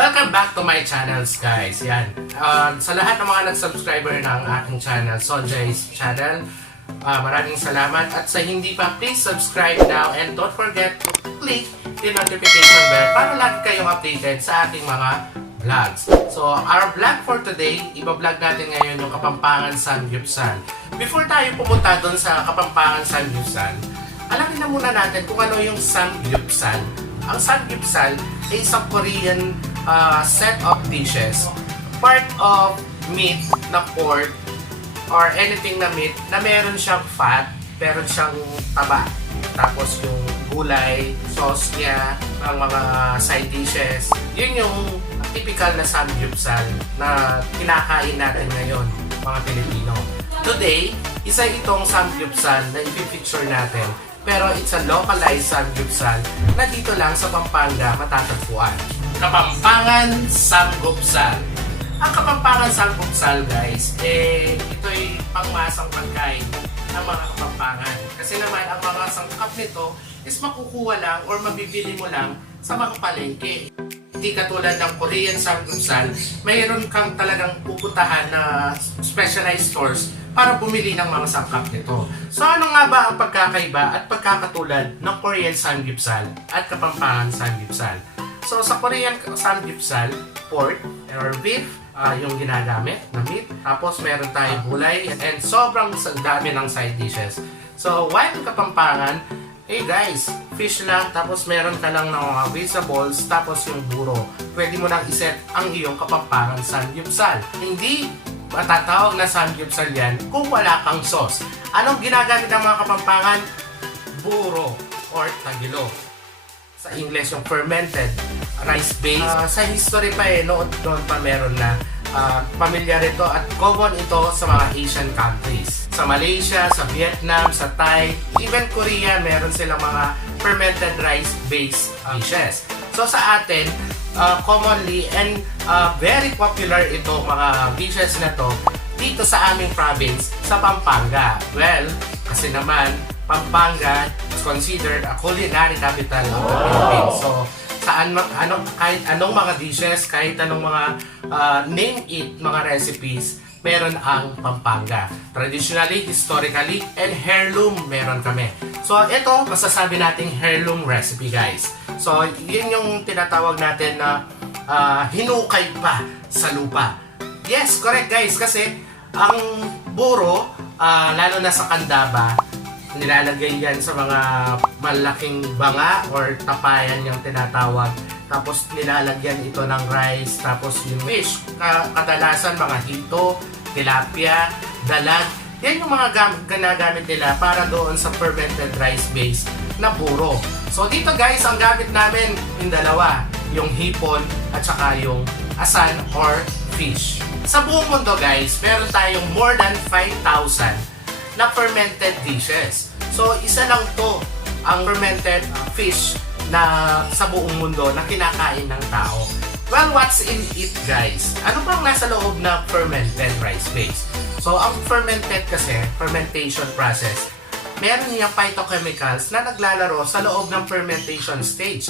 Welcome back to my channels, guys. Yan. Sa lahat ng mga nag-subscriber ng aking channel, SONJAI'S channel, maraming salamat. At sa hindi pa, please subscribe now and don't forget to click the notification bell para lagi kayong updated sa aking mga vlogs. So, our vlog for today, iba-vlog natin ngayon yung Kapampangan Samgyupsal. Before tayo pumunta doon sa Kapampangan Samgyupsal, alamin na muna natin kung ano yung Samgyupsal. Ang Samgyupsal ay isang Korean set of dishes, part of meat na pork or anything na meat na meron siyang fat, meron siyang taba. Tapos yung gulay, sauce niya, ang mga side dishes, yun yung typical na Samgyupsal na kinakain natin ngayon, mga Pilipino. Today, isa itong Samgyupsal na i-picture natin, pero it's a localized Samgyupsal na dito lang sa Pampanga matatagpuan. Kapampangan Samgyupsal. Ang Kapampangan Samgyupsal, guys, ito'y pangmasang pagkain ng mga Kapampangan. Kasi naman, ang mga sangkap nito is makukuha lang or mabibili mo lang sa mga palengke. Hindi katulad ng Korean Samgyupsal, mayroon kang talagang pupuntahan na specialized stores para bumili ng mga sangkap nito. So ano nga ba ang pagkakaiba at pagkakatulad ng Korean Samgyupsal at Kapampangan Samgyupsal? So sa Korean Samgyupsal, pork or beef yung ginagamit na meat. Tapos meron tayong gulay and sobrang dami ng side dishes. So while Kapampangan, guys, fish lang, tapos meron ka lang ng mga vegetables, tapos yung buro. Pwede mo nang iset ang iyong Kapampangan Samgyupsal. Hindi matatawag na Samgyupsal yan kung wala kang sauce. Anong ginagamit ng mga Kapampangan? Buro or tagilo. Sa English, yung fermented rice base. Sa history pa noon pa meron na pamilyar ito at common ito sa mga Asian countries. Sa Malaysia, sa Vietnam, sa Thai, even Korea, meron silang mga fermented rice-based dishes. So sa atin, commonly and very popular ito mga dishes na to dito sa aming province, sa Pampanga. Well, kasi naman, Pampanga is considered a culinary capital of the Philippines. So, kahit anong mga dishes, kahit anong mga name it, mga recipes, meron ang Pampanga. Traditionally, historically, and heirloom meron kami. So, ito, masasabi nating heirloom recipe, guys. So, yun yung tinatawag natin na hinukay pa sa lupa. Yes, correct, guys. Kasi, ang buro, lalo na sa Kandaba, nilalagay yan sa mga malaking banga or tapayan yung tinatawag. Tapos nilalagyan ito ng rice, tapos yung fish. Kadalasan mga hito, tilapia, dalag. Yan yung mga ginagamit nila para doon sa fermented rice base na buro. So dito, guys, ang gamit namin yung dalawa, yung hipon at saka yung asan or fish. Sa buong mundo, guys, meron tayong more than 5,000 na fermented dishes. So, isa lang to ang fermented fish na sa buong mundo na kinakain ng tao. Well, what's in it, guys? Ano bang nasa loob na fermented rice base? So, ang fermented kasi, fermentation process, meron niyang phytochemicals na naglalaro sa loob ng fermentation stage.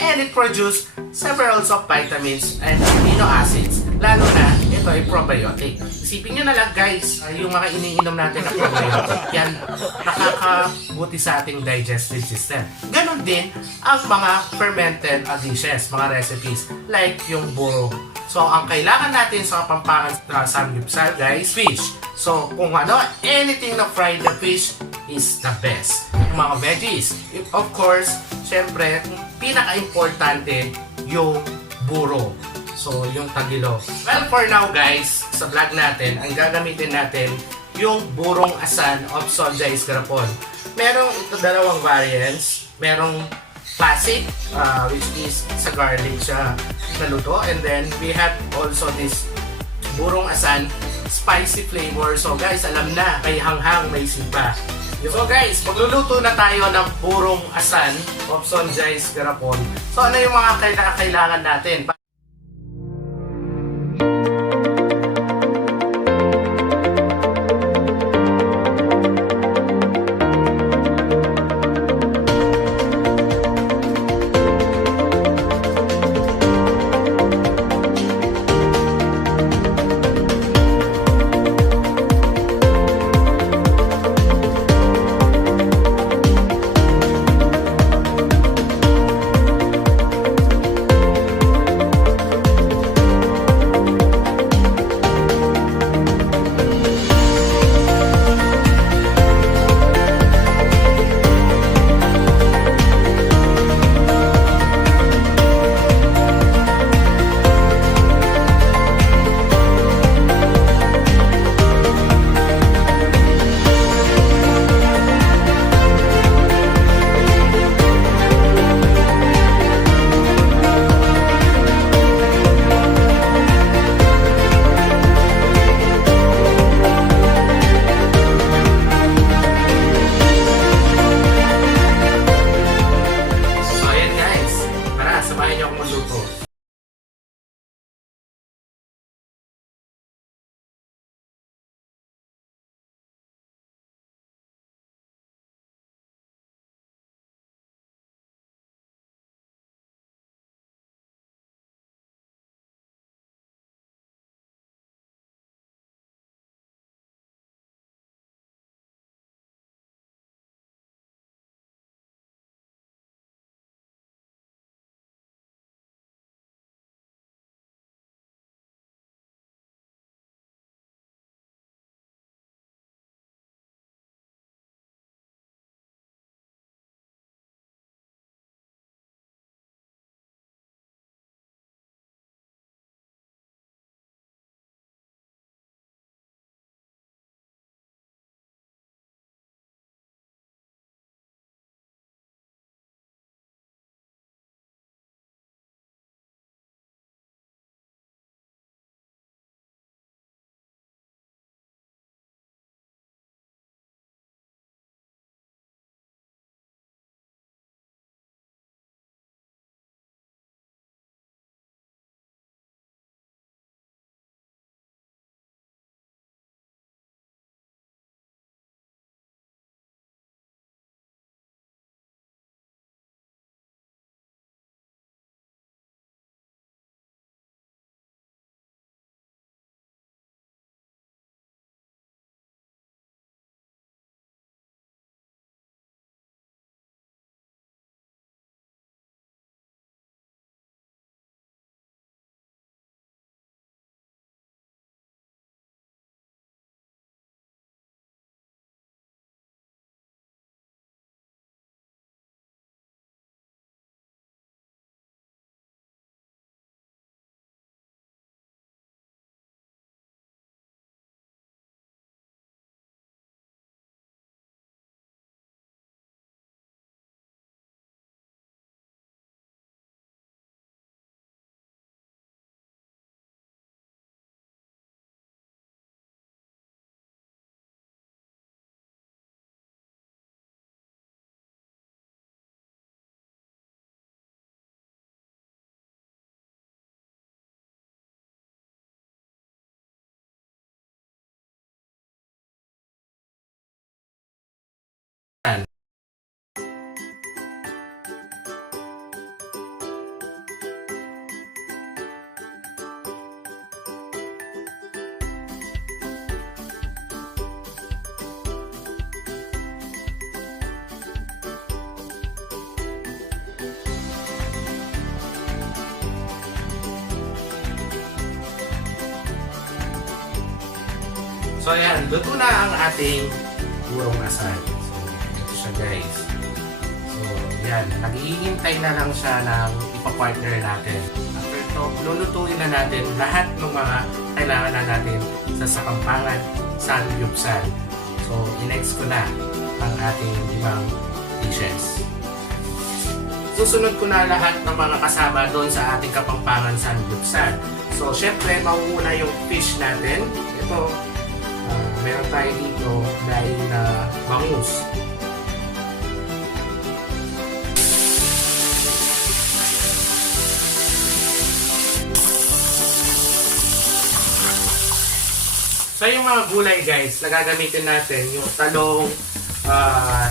And it produces several of vitamins and amino acids. Lalo na, ito ay probiotic. Isipin nyo na lang, guys, yung mga iniinom natin na probiotic, yan nakakabuti sa ating digestive system. Ganon din ang mga fermented dishes, mga recipes, like yung buro. So, ang kailangan natin sa Kapampangan Samgyupsal, guys, fish. So, kung ano, anything na fried na fish is the best. Mga veggies. Of course, syempre, pinaka-importante yung buro. So, yung tagilo. Well, for now, guys, sa vlog natin, ang gagamitin natin yung burong asan of SONJAI'S GARAPON. Merong ito dalawang variants. Merong classic, which is sa garlic siya naluto. And then, we have also this burong asan, spicy flavor. So, guys, alam na, may hanghang, may sipa. So, guys, magluluto na tayo ng burong asan of SONJAI'S GARAPON. So, ano yung mga kailangan natin? samahan niyo akong magluto. So ayan, luto na ang ating burong asan. So ito siya guys. So yan, naghihintay na lang siya ng ipa-partner natin. After ito, lulutuin na natin lahat ng mga kailangan na natin sa Kapampangan Samgyupsal. So i-next ko na ang ating 5 dishes. Susunod ko na lahat ng mga kasama doon sa ating Kapampangan Samgyupsal. So syempre, mauuna yung fish natin. Ito, meron tayo dito dahil na bangus. So yung mga gulay guys, nagagamitin natin yung talong,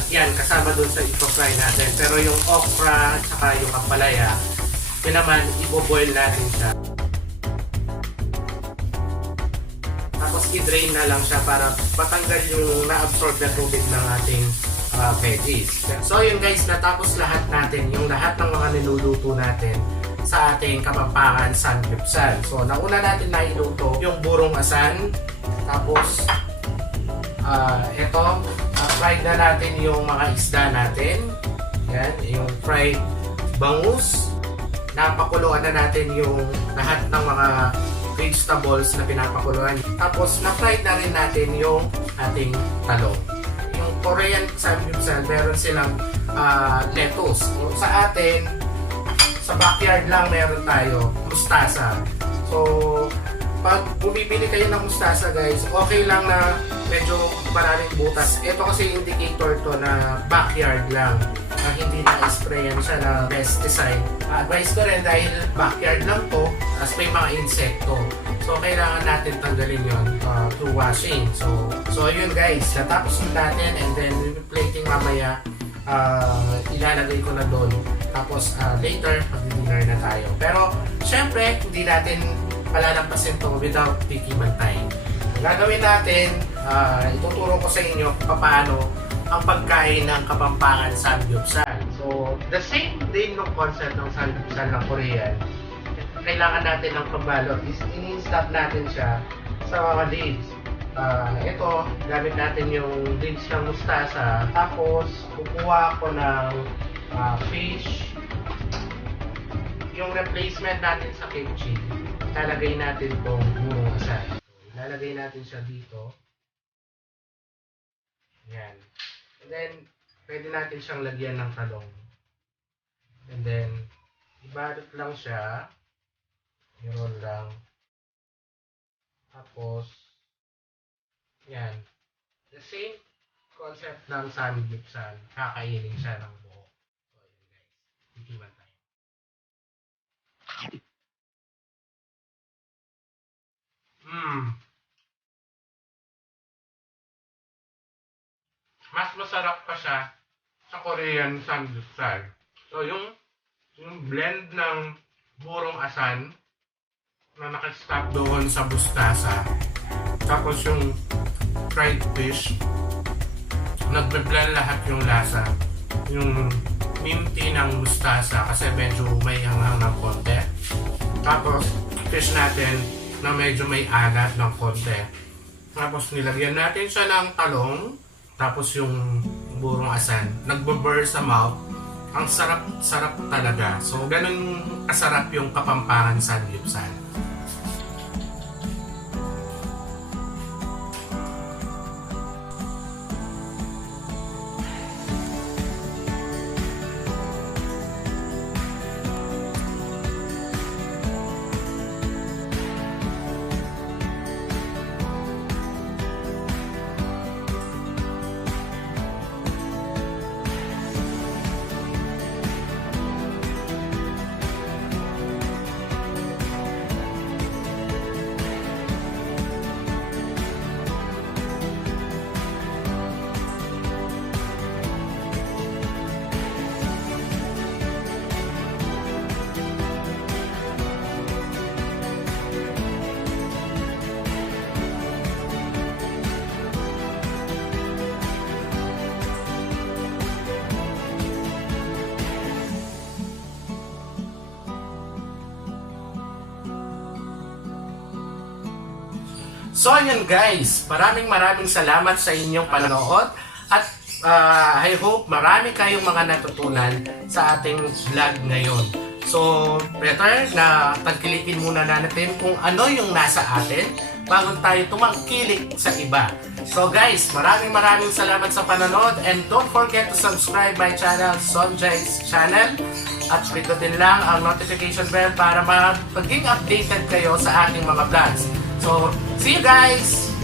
yan kasama dun sa ipo-fry natin. Pero yung okra at saka yung ampalaya, yun naman ibo-boil natin siya. Tapos i-drain na lang siya para patanggal yung na-absorb na tubig ng ating veggies. So yun guys, natapos lahat natin, yung lahat ng mga niluluto natin sa ating Kapampangan Samgyupsal. So nauna natin na iluto yung burong asan. Tapos ito, fried na natin yung mga isda natin. Yan, yung fried bangus. Napakuluan na natin yung lahat ng mga vegetables na pinapakuluan. Tapos, na-fried na rin natin yung ating talong. Yung Korean Samgyupsal, meron silang lettuce. Sa atin, sa backyard lang meron tayo mustasa. So, pag bumibili kayo ng mustasa guys, okay lang na medyo maraming butas. Ito kasi indicator to na backyard lang. Hindi na-sprayan siya na pesticide. Advice ko rin dahil backyard lang to, as may mga insekto. So kailangan natin tanggalin yun through washing. So yun guys, natapos natin and then plating mamaya ilalagay ko na doon. Tapos later, mag-dinner na tayo. Pero syempre, hindi natin palalampasin to without taking my time. Gagawin natin, ituturo ko sa inyo paano ang pagkain ng Kapampangan Samgyupsal. So, the same din ng concept ng Samgyupsal ng Korean. Kailangan natin ng pabalot is in-instack natin siya sa mga leaves. Ito, gamit natin yung leaves ng mustasa. Tapos, kukuha ko ng fish. Yung replacement natin sa kimchi, lalagay natin itong burung asan. Lalagay natin siya dito. Yan. And then, pwede natin siyang lagyan ng talong. And then, ibalot lang siya. I-roll lang. Tapos, yan. The same concept ng Samgyupsal. Kakainin siya ng buo. So, yun guys. Tikiman tayo. Mas masarap pa siya sa Korean Samgyupsal. So, yung blend ng burong asan na nakastop doon sa mustasa. Tapos yung fried fish, nagbe-blend lahat yung lasa. Yung minty ng mustasa kasi medyo may hanghang ng konti. Tapos, fish natin na medyo may alat ng konti. Tapos, nilagyan natin siya ng talong. Tapos yung burong asan, nagbe-burr sa mouth. Ang sarap talaga. So, ganun kasarap yung Kapampangan Samgyupsal. So yun guys, maraming salamat sa inyong panonood at I hope marami kayong mga natutunan sa ating vlog ngayon. So better na tagkilikin muna natin kung ano yung nasa atin bago tayo tumangkilik sa iba. So guys, maraming salamat sa panonood and don't forget to subscribe my channel, SONJAI'S channel, at pindutin lang ang notification bell para maging updated kayo sa ating mga vlogs. So, see you guys!